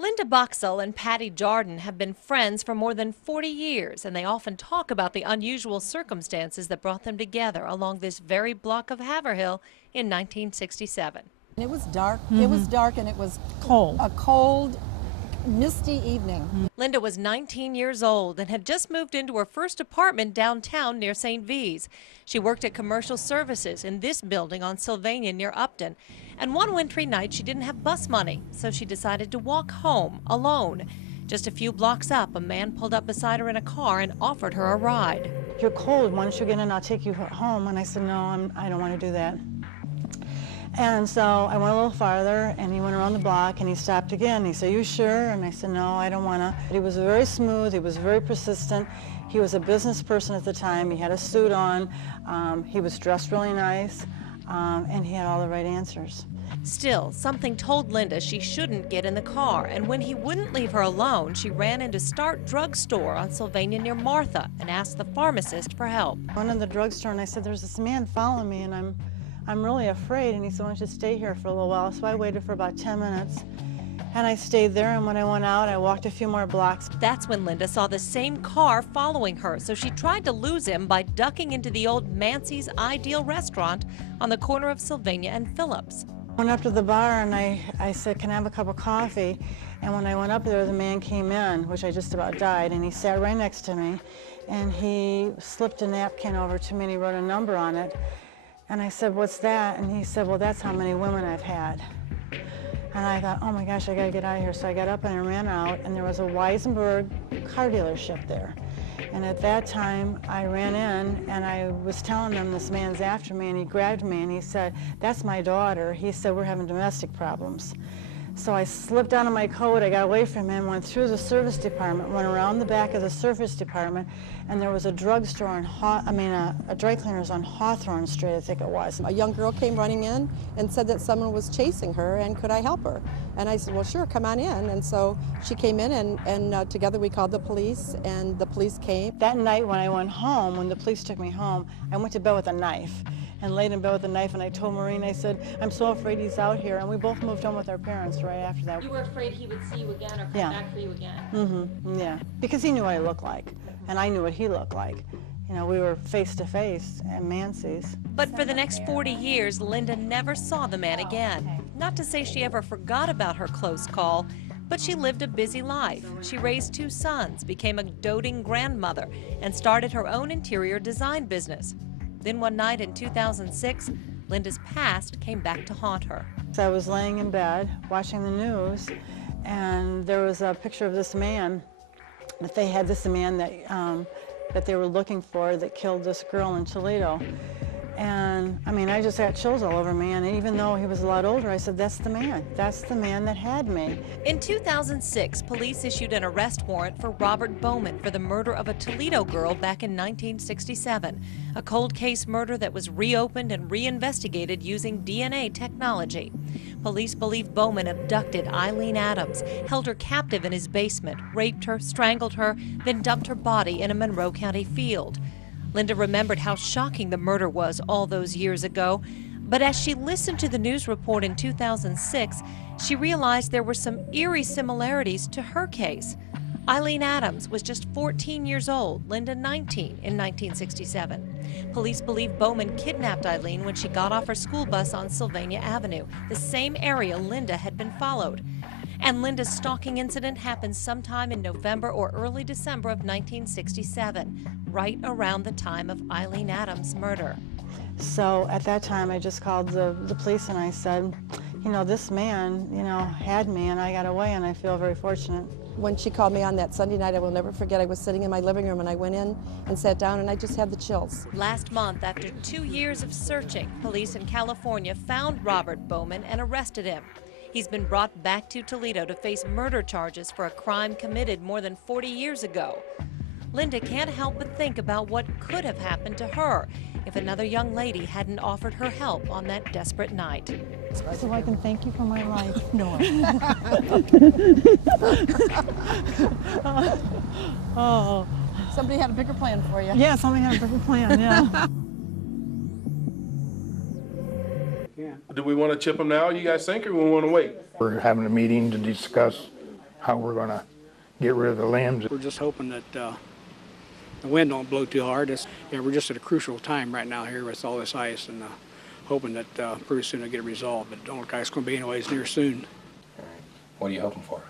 Linda Boxell and Patty Jarden have been friends for more than 40 years, and they often talk about the unusual circumstances that brought them together along this very block of Haverhill in 1967. It was dark. It was dark, and it was Cold. a cold, misty evening. Linda was 19 years old and had just moved into her first apartment downtown near St. V's. She worked at Commercial Services in this building on Sylvania near Upton. And one wintry night she didn't have bus money, so she decided to walk home alone. Just a few blocks up, a man pulled up beside her in a car and offered her a ride. "You're cold. Why don't you get in? I'll take you home." And I said, "No, I don't want to do that." And so I went a little farther, and he went around the block, and he stopped again. He said, "You sure?" And I said, "No, I don't want to." He was very smooth. He was very persistent. He was a business person at the time. He had a suit on. He was dressed really nice, and he had all the right answers. Still, something told Linda she shouldn't get in the car, and when he wouldn't leave her alone, she ran into Start Drug Store on Sylvania near Martha and asked the pharmacist for help. I went in the drugstore, and I said, "There's this man following me, and I'm really afraid." And he said, "Why don't you stay here for a little while?" So I waited for about 10 minutes, and I stayed there, and when I went out, I walked a few more blocks. That's when Linda saw the same car following her, so she tried to lose him by ducking into the old Mancy's Ideal restaurant on the corner of Sylvania and Phillips. I went up to the bar, and I said, "Can I have a cup of coffee?" And when I went up there, the man came in, which I just about died, and he sat right next to me, and he slipped a napkin over to me, and he wrote a number on it. And I said, "What's that?" And he said, "Well, that's how many women I've had." And I thought, "Oh my gosh, I gotta get out of here." So I got up and I ran out, and there was a Weisenberg car dealership there. And at that time, I ran in, and I was telling them this man's after me, and he grabbed me, and he said, "That's my daughter." He said, "We're having domestic problems." So I slipped out of my coat, I got away from him, went through the service department, went around the back of the service department, and there was a drugstore on, a dry cleaners on Hawthorne Street, I think it was. A young girl came running in and said that someone was chasing her, and could I help her? And I said, "Well, sure, come on in." And so she came in, and together we called the police, and the police came. That night when I went home, when the police took me home, I went to bed with a knife. And laid in bed with a knife, and I told Maureen, I said, "I'm so afraid he's out here." And we both moved home with our parents right after that. You were afraid he would see you again or come back for you again? Mm-hmm, yeah. Because he knew what I looked like, and I knew what he looked like. You know, we were face to face at Mancy's. But for the next 40 years, Linda never saw the man again. Not to say she ever forgot about her close call, but she lived a busy life. She raised 2 sons, became a doting grandmother, and started her own interior design business. Then one night in 2006, Linda's past came back to haunt her. So I was laying in bed watching the news, and there was a picture of this man, that they had this man that they were looking for that killed this girl in Toledo. And I mean, I just got chills all over me, and even though he was a lot older, I said, "That's the man. That's the man that had me." In 2006, police issued an arrest warrant for Robert Bowman for the murder of a Toledo girl back in 1967, a cold case murder that was reopened and reinvestigated using DNA technology. Police believe Bowman abducted Eileen Adams, held her captive in his basement, raped her, strangled her, then dumped her body in a Monroe County field. Linda remembered how shocking the murder was all those years ago, but as she listened to the news report in 2006, she realized there were some eerie similarities to her case. Eileen Adams was just 14 years old, Linda 19 in 1967. Police believe Bowman kidnapped Eileen when she got off her school bus on Sylvania Avenue, the same area Linda had been followed. And Linda's stalking incident happened sometime in November or early December of 1967, right around the time of Eileen Adams' murder. So at that time, I just called the police, and I said, "You know, this man, had me, and I got away, and I feel very fortunate." When she called me on that Sunday night, I will never forget, I was sitting in my living room, and I went in and sat down, and I just had the chills. Last month, after 2 years of searching, police in California found Robert Bowman and arrested him. He's been brought back to Toledo to face murder charges for a crime committed more than 40 years ago. Linda can't help but think about what could have happened to her if another young lady hadn't offered her help on that desperate night. So I can thank you for my life. No. Oh. Somebody had a bigger plan for you. Yeah, somebody had a bigger plan, yeah. Do we want to chip them now, you guys think, or we want to wait? We're having a meeting to discuss how we're going to get rid of the limbs. We're just hoping that the wind don't blow too hard. We're just at a crucial time right now here with all this ice, and hoping that pretty soon it'll get resolved. But don't look like it's going to be anyways near soon. What are you hoping for?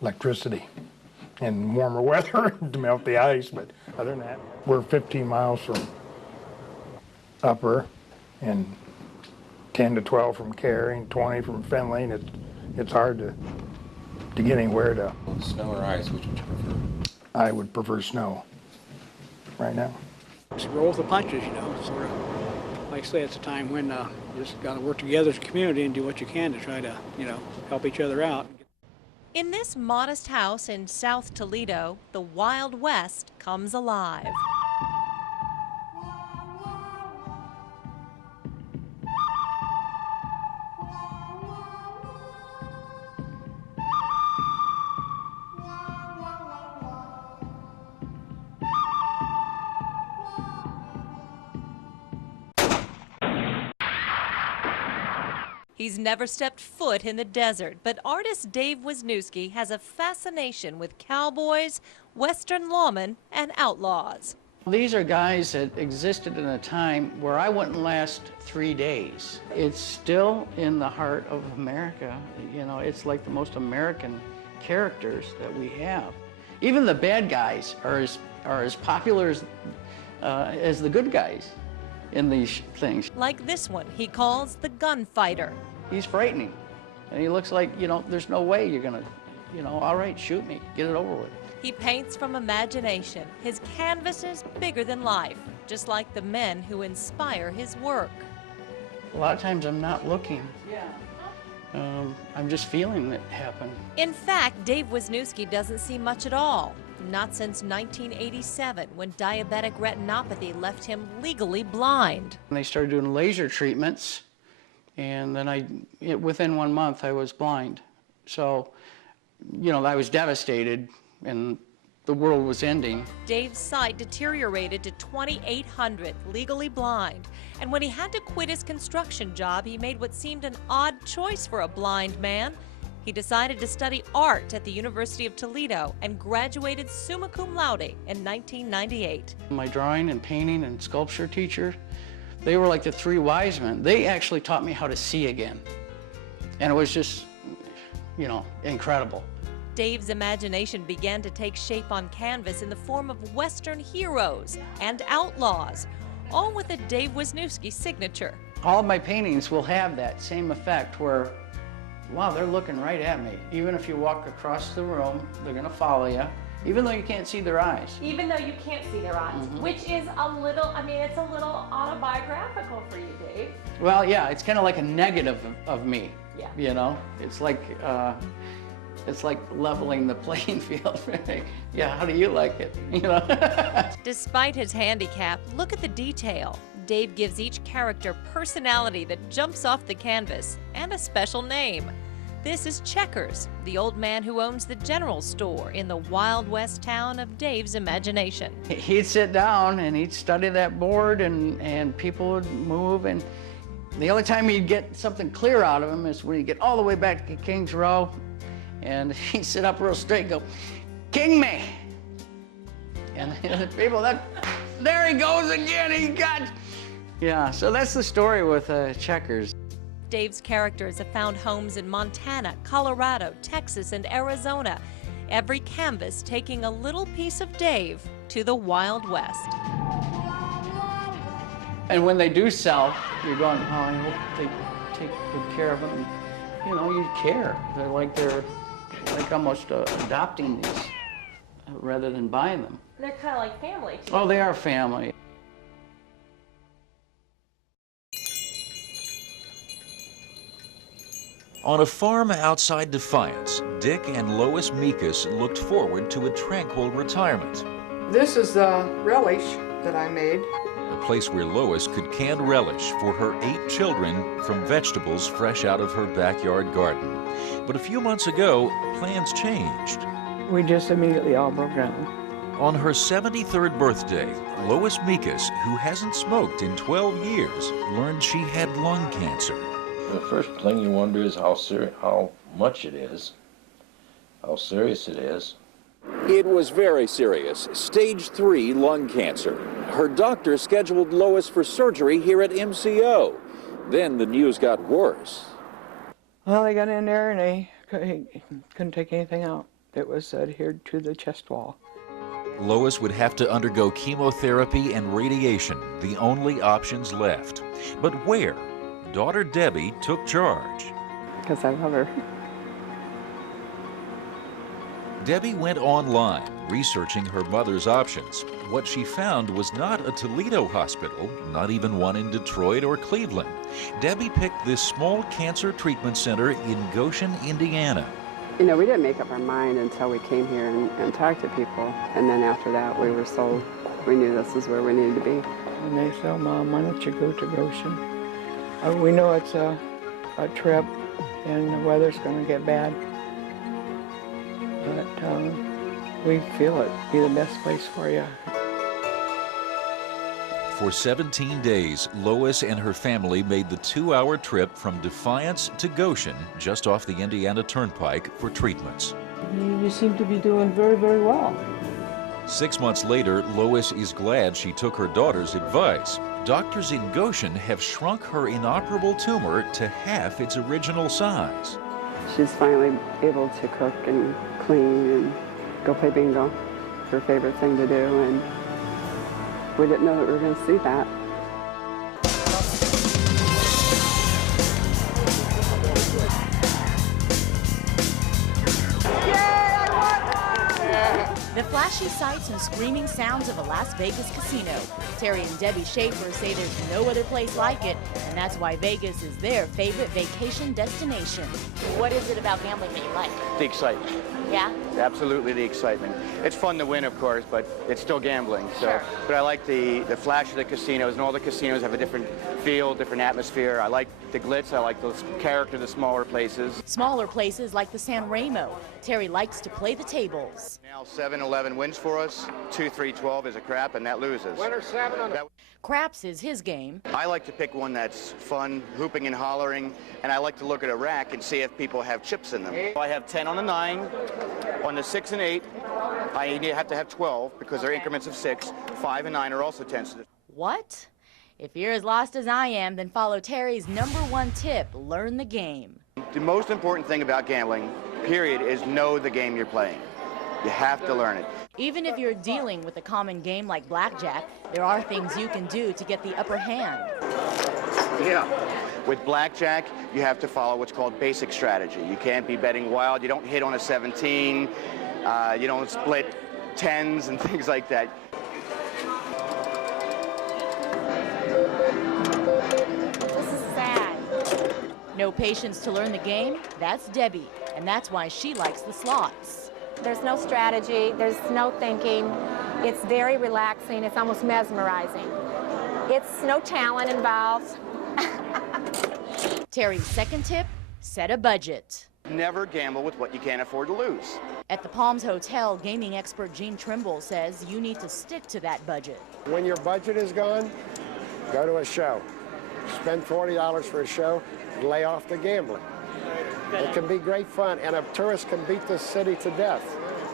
Electricity and warmer weather to melt the ice, but other than that, we're 15 miles from Upper and 10 to 12 from Cary and 20 from Findlay, and it's hard to get anywhere to. Snow or ice, which would you prefer? I would prefer snow right now. Just roll with the punches, you know. Sort of, like I say, it's a time when you just got to work together as a community and do what you can to try to, help each other out. In this modest house in South Toledo, the Wild West comes alive. He's never stepped foot in the desert, but artist Dave Wisniewski has a fascination with cowboys, Western lawmen, and outlaws. These are guys that existed in a time where I wouldn't last 3 days. It's still in the heart of America. You know, it's like the most American characters that we have. Even the bad guys are as popular as the good guys in these things. Like this one he calls the gunfighter. He's frightening, and he looks like, there's no way you're gonna, all right, shoot me, get it over with. He paints from imagination. His canvas is bigger than life, just like the men who inspire his work. A lot of times I'm not looking. I'm just feeling it happen. In fact, Dave Wisniewski doesn't see much at all. Not since 1987, when diabetic retinopathy left him legally blind. They started doing laser treatments, and then within 1 month I was blind. So, I was devastated, and the world was ending. Dave's sight deteriorated to 2800, legally blind. And when he had to quit his construction job, he made what seemed an odd choice for a blind man. He decided to study art at the University of Toledo and graduated summa cum laude in 1998. My drawing and painting and sculpture teacher, they were like the three wise men. They actually taught me how to see again. And it was just, incredible. Dave's imagination began to take shape on canvas in the form of Western heroes and outlaws, all with a Dave Wisniewski signature. All of my paintings will have that same effect where, wow, they're looking right at me. Even if you walk across the room, they're gonna follow you, even though you can't see their eyes. Even though you can't see their eyes, which is a little, it's a little autobiographical for you, Dave. Well, yeah, it's kind of like a negative of me. Yeah. It's like leveling the playing field. Yeah, how do you like it? Despite his handicap, look at the detail. Dave gives each character personality that jumps off the canvas and a special name. This is Checkers, the old man who owns the general store in the Wild West town of Dave's imagination. He'd sit down and he'd study that board, and people would move, and the only time he'd get something clear out of him is when he'd get all the way back to King's Row, and he'd sit up real straight and go, "King me!" And the people, there he goes again, he got... Yeah, so that's the story with Checkers. Dave's characters have found homes in Montana, Colorado, Texas, and Arizona. Every canvas taking a little piece of Dave to the Wild West. And when they do sell, you're going, oh, I hope they take good care of them. You care. They're like almost adopting these rather than buying them. They're kind of like family, too. Oh, they are family. On a farm outside Defiance, Dick and Lois Meekus looked forward to a tranquil retirement. This is the relish that I made. A place where Lois could can relish for her 8 children from vegetables fresh out of her backyard garden. But a few months ago, plans changed. We just immediately all broke down. On her 73rd birthday, Lois Meekus, who hasn't smoked in 12 years, learned she had lung cancer. The first thing you wonder is how much it is. how serious it is. It was very serious, stage 3 lung cancer. Her doctor scheduled Lois for surgery here at MCO. Then the news got worse. Well, they got in there and they couldn't take anything out that was adhered to the chest wall. Lois would have to undergo chemotherapy and radiation, the only options left. But where? Daughter Debbie took charge. Because I love her. Debbie went online, researching her mother's options. What she found was not a Toledo hospital, not even one in Detroit or Cleveland. Debbie picked this small cancer treatment center in Goshen, Indiana. You know, we didn't make up our mind until we came here and talked to people. And then after that, we were sold. We knew this is where we needed to be. And they said, Mom, why don't you go to Goshen? We know it's a trip and the weather's going to get bad. But we feel it'd be the best place for you. For 17 days, Lois and her family made the 2-hour trip from Defiance to Goshen, just off the Indiana Turnpike, for treatments. You seem to be doing very, very well. 6 months later, Lois is glad she took her daughter's advice. Doctors in Goshen have shrunk her inoperable tumor to half its original size. She's finally able to cook and clean and go play bingo, her favorite thing to do, and we didn't know that we were going to see that. The flashy sights and screaming sounds of a Las Vegas casino. Terry and Debbie Schaefer say there's no other place like it, and that's why Vegas is their favorite vacation destination. What is it about gambling that you like? The excitement. Yeah? Absolutely the excitement. It's fun to win, of course, but it's still gambling. So, Sure. But I like the flash of the casinos, and all the casinos have a different feel, different atmosphere. I like the glitz. I like the character of the smaller places. Smaller places like the San Remo. Terry likes to play the tables. Now 7-11 wins for us. 2-3-12 is a crap, and that loses. Winner 7 on Craps is his game. I like to pick one that's fun, hooping and hollering, and I like to look at a rack and see if people have chips in them. I have 10 on the 9, on the 6 and 8. I have to have 12 because they're increments of 6. 5 and 9 are also 10s. What? If you're as lost as I am, then follow Terry's #1 tip, learn the game. The most important thing about gambling, period, is know the game you're playing. You have to learn it. Even if you're dealing with a common game like blackjack, there are things you can do to get the upper hand. Yeah. With blackjack, you have to follow what's called basic strategy. You can't be betting wild. You don't hit on a 17. You don't split 10s and things like that. This is sad. No patience to learn the game? That's Debbie, and that's why she likes the slots. There's no strategy, there's no thinking. It's very relaxing, it's almost mesmerizing. It's no talent involved. Terry's second tip, set a budget. Never gamble with what you can't afford to lose. At the Palms Hotel, gaming expert Gene Trimble says you need to stick to that budget. When your budget is gone, go to a show. Spend $40 for a show, lay off the gambling. It can be great fun, and a tourist can beat this city to death,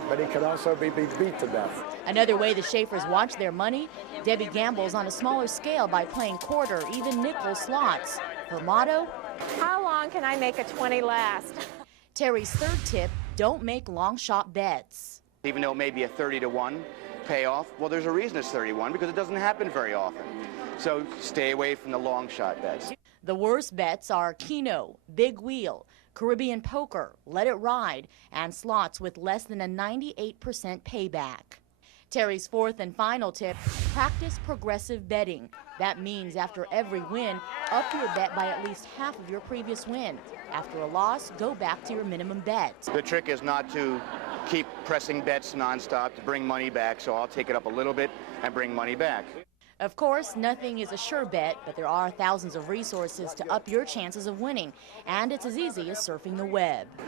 but he can also be beat to death. Another way the Schaefers watch their money, Debbie gambles on a smaller scale by playing quarter, even nickel slots. Her motto? How long can I make a 20 last? Terry's third tip, don't make long shot bets. Even though it may be a 30-to-1 payoff, well, there's a reason it's 31 because it doesn't happen very often. So stay away from the long shot bets. The worst bets are Keno, Big Wheel, Caribbean Poker, Let It Ride, and slots with less than a 98% payback. Terry's fourth and final tip, practice progressive betting. That means after every win, up your bet by at least half of your previous win. After a loss, go back to your minimum bet. The trick is not to keep pressing bets nonstop to bring money back, so I'll take it up a little bit and bring money back. Of course, nothing is a sure bet, but there are thousands of resources to up your chances of winning, and it's as easy as surfing the web.